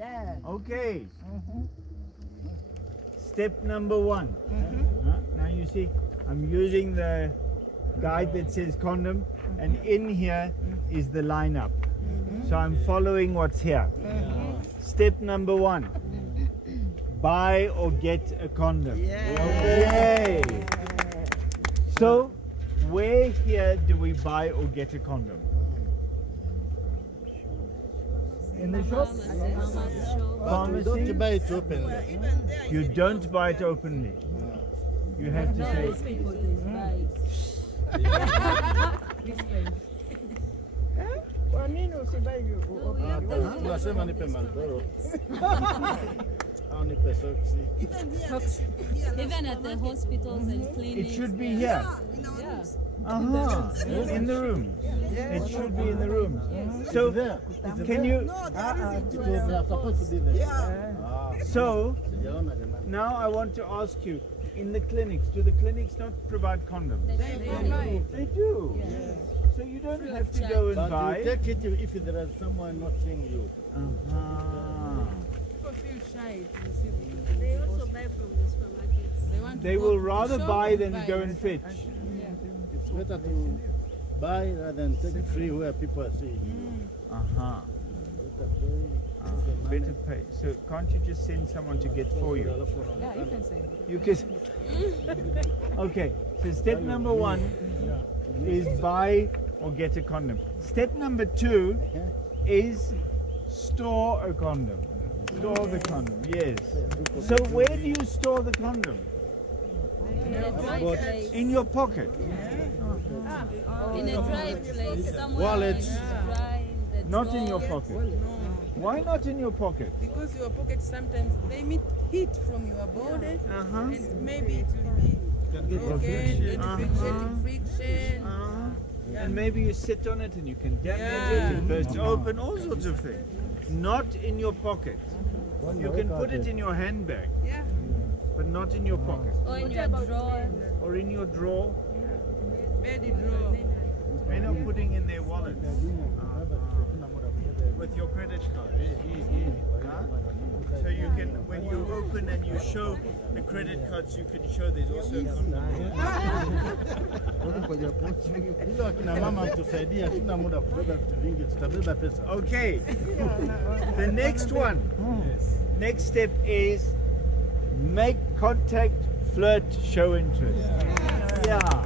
Yeah. Okay. Step number 1. Now you see, I'm using the guide that says condom, and in here is the lineup. So I'm following what's here. Step number 1. Buy or get a condom. Yay! So, where here do we buy or get a condom? In the shop? Pharmacy? Don't buy it openly. You don't buy it openly. You have to say. Kwa nini usibai Unasema nipe Marlboro. Au nipe Soxy. Even at the hospitals and clinics. It should be here. In the room. It should be in the room. So, can you? They are supposed to be there. So, now I want to ask you, in the clinics, do the clinics not provide condoms? They do. So you don't have to go and But buy. you take it if there is someone not seeing you. People feel shy to receive it. They also buy from the supermarkets. They will rather buy than go and fetch. It's better to buy rather than take it free where people are seeing you. Better pay. So can't you just send someone to get for you? Yeah, you can say that. You can. Okay. So step number 1 is buy or get a condom. Step number 2 is store a condom. Store the condom. Yes. So where do you store the condom? In a dry place. In your pocket. In a dry place. Somewhere Wallet. it's dry. Not in your pocket. Why not in your pocket? Because your pockets sometimes they meet heat from your body, and maybe it will be broken, friction. And maybe you sit on it and you can damage it, it bursts open, all sorts of things. Not in your pocket. You can put it in your handbag, but not in your pocket. Or in your drawer. Or in your drawer. Bed drawer. They're not putting in their wallet. With your credit card. So you can, when you open and you show the credit cards, you can show there's also a condom. Hilo akina mama mtusaidia, hatuna muda kubeba vitu vingi, tutabeba pesa. Okay. The next one. Next step is make contact, flirt, show interest. Yeah.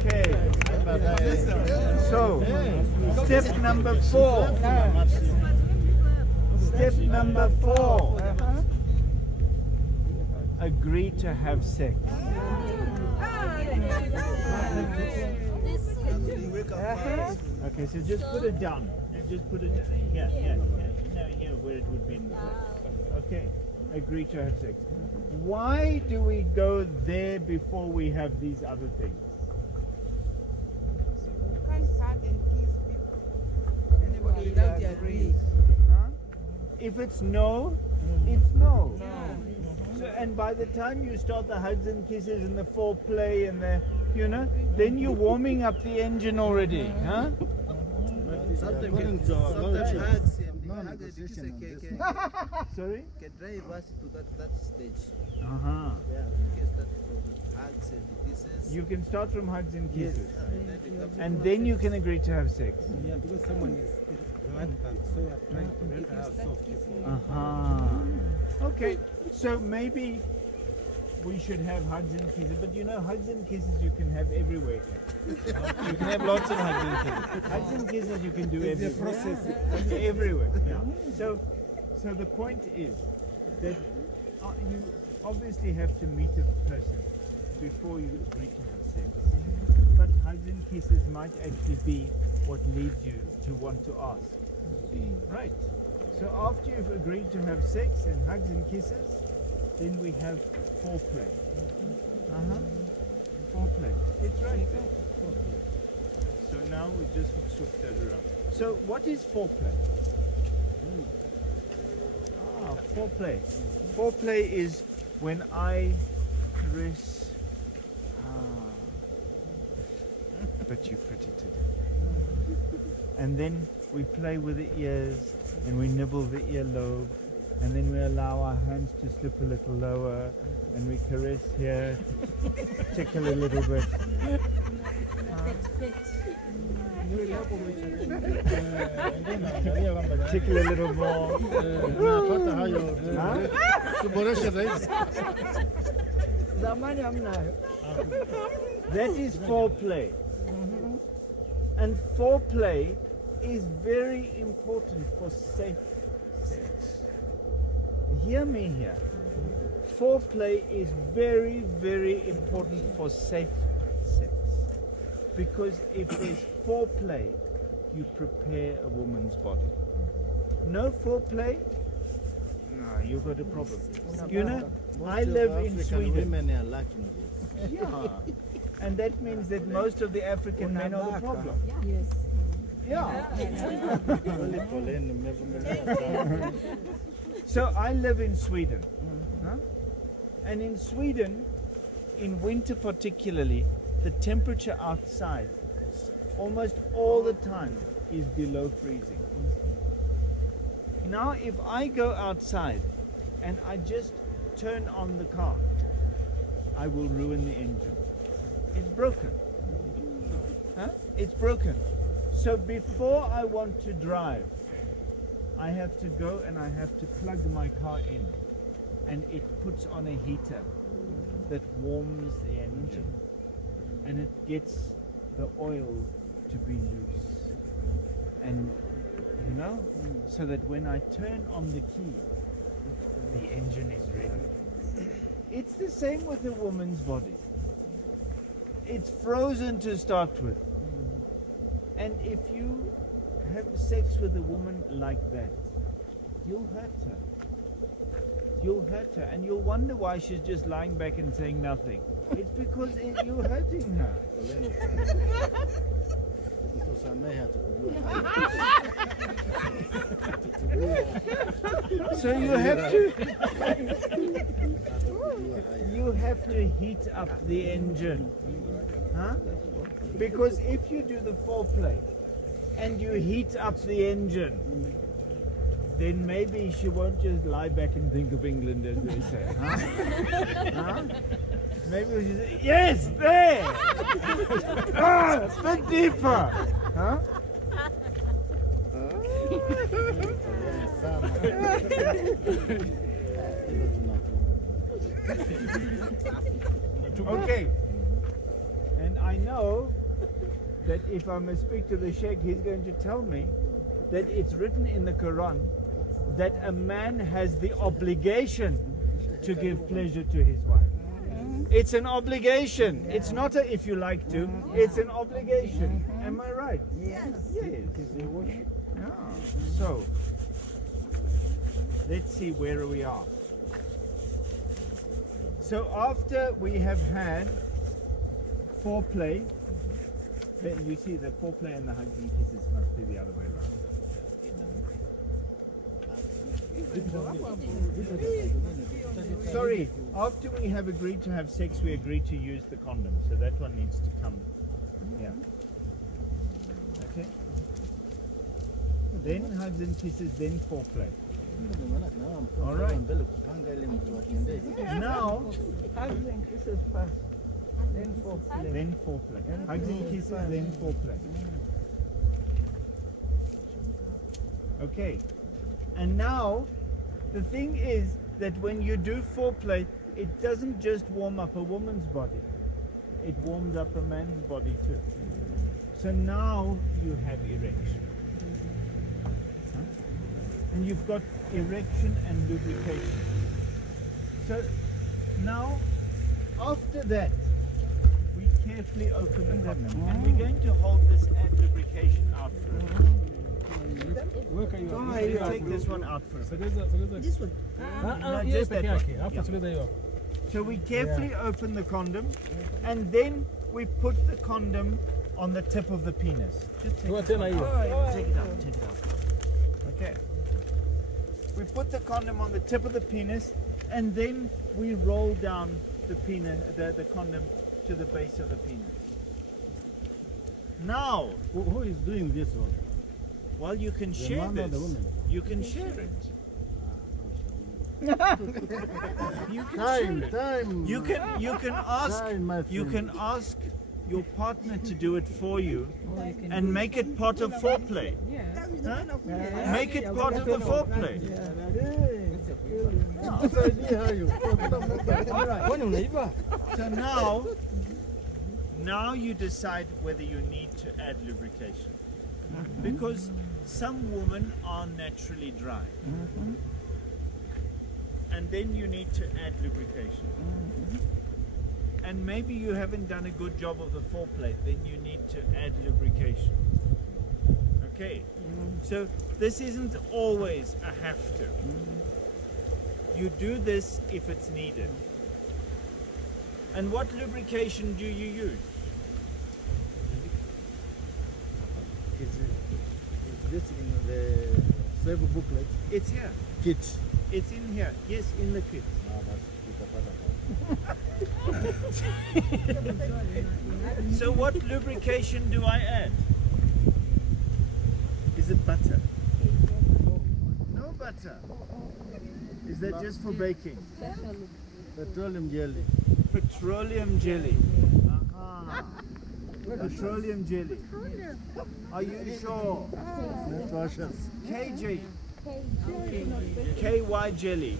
Okay. So, step number 4. Step number 4. Agree to have sex. Okay, so just put it down. Just put it down. Yeah. No, here where it would be in the place. Okay. Agree to have sex. Why do we go there before we have these other things? You can't hug and kiss people. Anybody without your agree. If it's no, it's no. So, and by the time you start the hugs and kisses and the foreplay and the, then you're warming up the engine already, huh? According to our culture, Sorry? Can drive us to that stage. Uh-huh. Yeah, you can start from hugs and kisses. You can start from hugs and kisses. Yes. And then you can agree to have sex. Yeah, because someone is reluctant, so you're trying to make her soft before. Okay, so maybe we should have hugs and kisses, but hugs and kisses you can have everywhere here. You can have lots of hugs and kisses. Hugs and kisses you can do everywhere. Everywhere. Yeah. So the point is that you obviously have to meet a person before you agree to have sex. But hugs and kisses might actually be what leads you to want to ask. Right. So after you've agreed to have sex and hugs and kisses, then we have foreplay. Foreplay. It's right there. So now we just switch that around. So what is foreplay? Foreplay. Foreplay is when I caress. But you're pretty today. And then we play with the ears and we nibble the earlobe, and then we allow our hands to slip a little lower, and we caress here, tickle a little bit. Tickle a little more. Napata hayo tuboreshe zaidi. Zamani hamnayo. That is foreplay. And foreplay is very important for safe sex. Hear me here. Foreplay is very, very important for safe sex. Because if there's foreplay, you prepare a woman's body. No foreplay? No, you've got a problem. You know, I live in African Sweden. women are lacking this. Yeah. And that means that most of the African men are the problem. Yes. Yeah. Only Poland, never. So I live in Sweden. Huh? And in Sweden, in winter particularly, the temperature outside almost all the time is below freezing. Now if I go outside and I just turn on the car, I will ruin the engine. It's broken. Huh? It's broken. So before I want to drive, I have to go and I have to plug my car in, and it puts on a heater that warms the engine, and it gets the oil to be loose, and you know, so that when I turn on the key, the engine is ready. It's the same with a woman's body. It's frozen to start with, and if you have sex with a woman like that, you'll hurt her. You'll hurt her, and you'll wonder why she's just lying back and saying nothing. It's because you're hurting her. So you have to heat up the engine, huh? Because if you do the foreplay and you heat up the engine, then maybe she won't just lie back and think of England, as they say. Huh? Huh? Maybe she'll say, yes, there! Ah, a bit deeper! Huh? Okay. And I know that if I must speak to the Sheikh, he's going to tell me that it's written in the Quran that a man has the obligation to give pleasure to his wife. It's an obligation. It's not a if you like to. It's an obligation. Am I right? Yes. Yes. Yeah. So, let's see where we are. So after we have had foreplay, then you see the foreplay and the hugs and kisses must be the other way around. Sorry, after we have agreed to have sex, we agree to use the condom. So that one needs to come. Yeah. Okay. Then hugs and kisses, then foreplay. All right. Now, Hugs and kisses first. Then foreplay. then foreplay. Hugs and kisses, then foreplay. Okay. And now, the thing is that when you do foreplay, it doesn't just warm up a woman's body. It warms up a man's body too. So now you have erection. Huh? And you've got erection and lubrication. So now, after that, we carefully open the condom. And we're going to hold this and lubrication out first. You take this one out first. This one. No, just that one. Yeah. So we carefully open the condom, and then we put the condom on the tip of the penis. Just take it out. Take it out. Take it out. Okay. We put the condom on the tip of the penis, and then we roll down the penis, the condom to the base of the penis. Now, Who is doing this one? Well, you can The share man or this. the woman? You can share it. You can Time, share it. time. You can ask Time, my you friend. can ask your partner to do it for you and make it part of foreplay. Huh? Make it part of the foreplay. This idea, how you? So now you decide whether you need to add lubrication. Because some women are naturally dry. And then you need to add lubrication. And maybe you haven't done a good job of the foreplay, then you need to add lubrication. Okay, so this isn't always a have to. You do this if it's needed. And what lubrication do you use? Is this in the S.A.V.E. booklet? It's here. Kit. It's in here. Yes, in the kit. So what lubrication do I add? Is it butter? No butter. Is that just for baking? Petroleum jelly. Petroleum jelly. Aha. Petroleum jelly. Are you sure? Not cautious. KJ. KY jelly.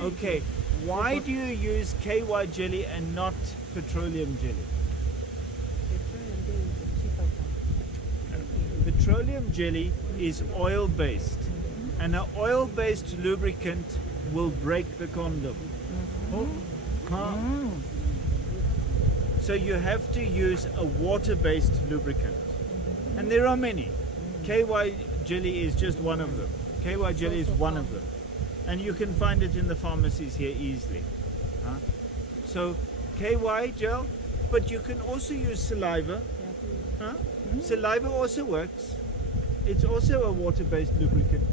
Okay. Why do you use KY jelly and not petroleum jelly? Petroleum jelly is oil based, and an oil based lubricant will break the condom. Huh? So you have to use a water based lubricant, and there are many. KY jelly is just one of them. KY jelly is one of them, and you can find it in the pharmacies here easily. Huh? So KY gel, but you can also use saliva. Huh? Saliva also works. It's also a water-based lubricant.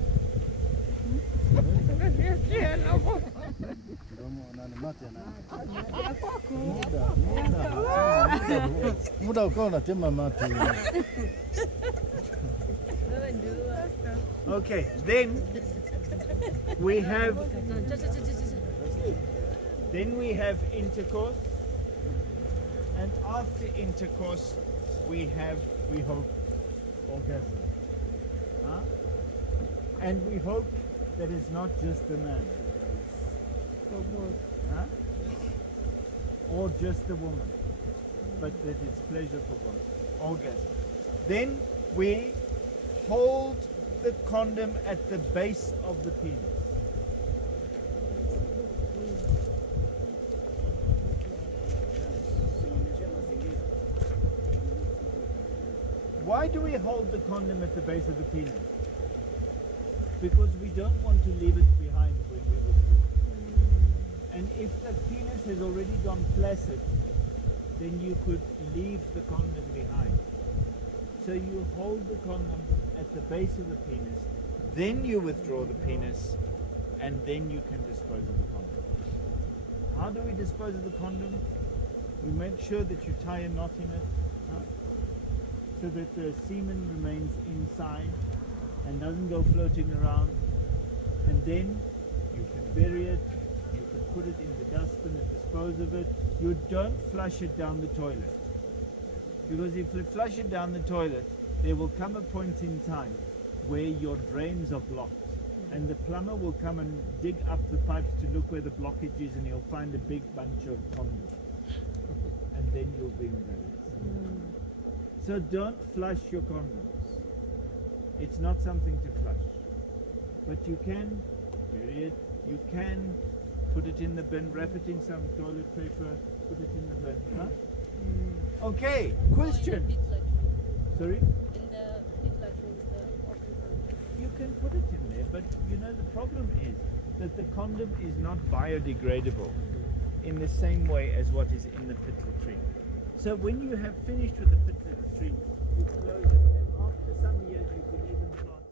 Muda ukawa unatema mate. Okay, then we have intercourse, and after intercourse we hope orgasm. Huh? And we hope that it's not just the man. Huh? Or just the woman, but that it's pleasure for both. Orgasm. Then we hold the condom at the base of the penis. Why do we hold the condom at the base of the penis? Because we don't want to leave it behind when we withdraw. And if the penis has already gone flaccid, then you could leave the condom behind. So you hold the condom at the base of the penis, then you withdraw the penis, and then you can dispose of the condom. How do we dispose of the condom? We make sure that you tie a knot in it, so that the semen remains inside and doesn't go floating around. And then you can bury it, you can put it in the dustbin and dispose of it. You don't flush it down the toilet. Because if you flush it down the toilet, there will come a point in time where your drains are blocked. And the plumber will come and dig up the pipes to look where the blockage is, and he'll find a big bunch of condoms. And then you'll be embarrassed. So don't flush your condoms. It's not something to flush. But you can bury it, you can put it in the bin, wrap it in some toilet paper, put it in the bin. Huh? Okay, question. Sorry? In the pit latrines, the open. You can put it in there, but you know the problem is that the condom is not biodegradable in the same way as what is in the pit latrine. So when you have finished with the pit latrine, you close it, and after some years you could even plant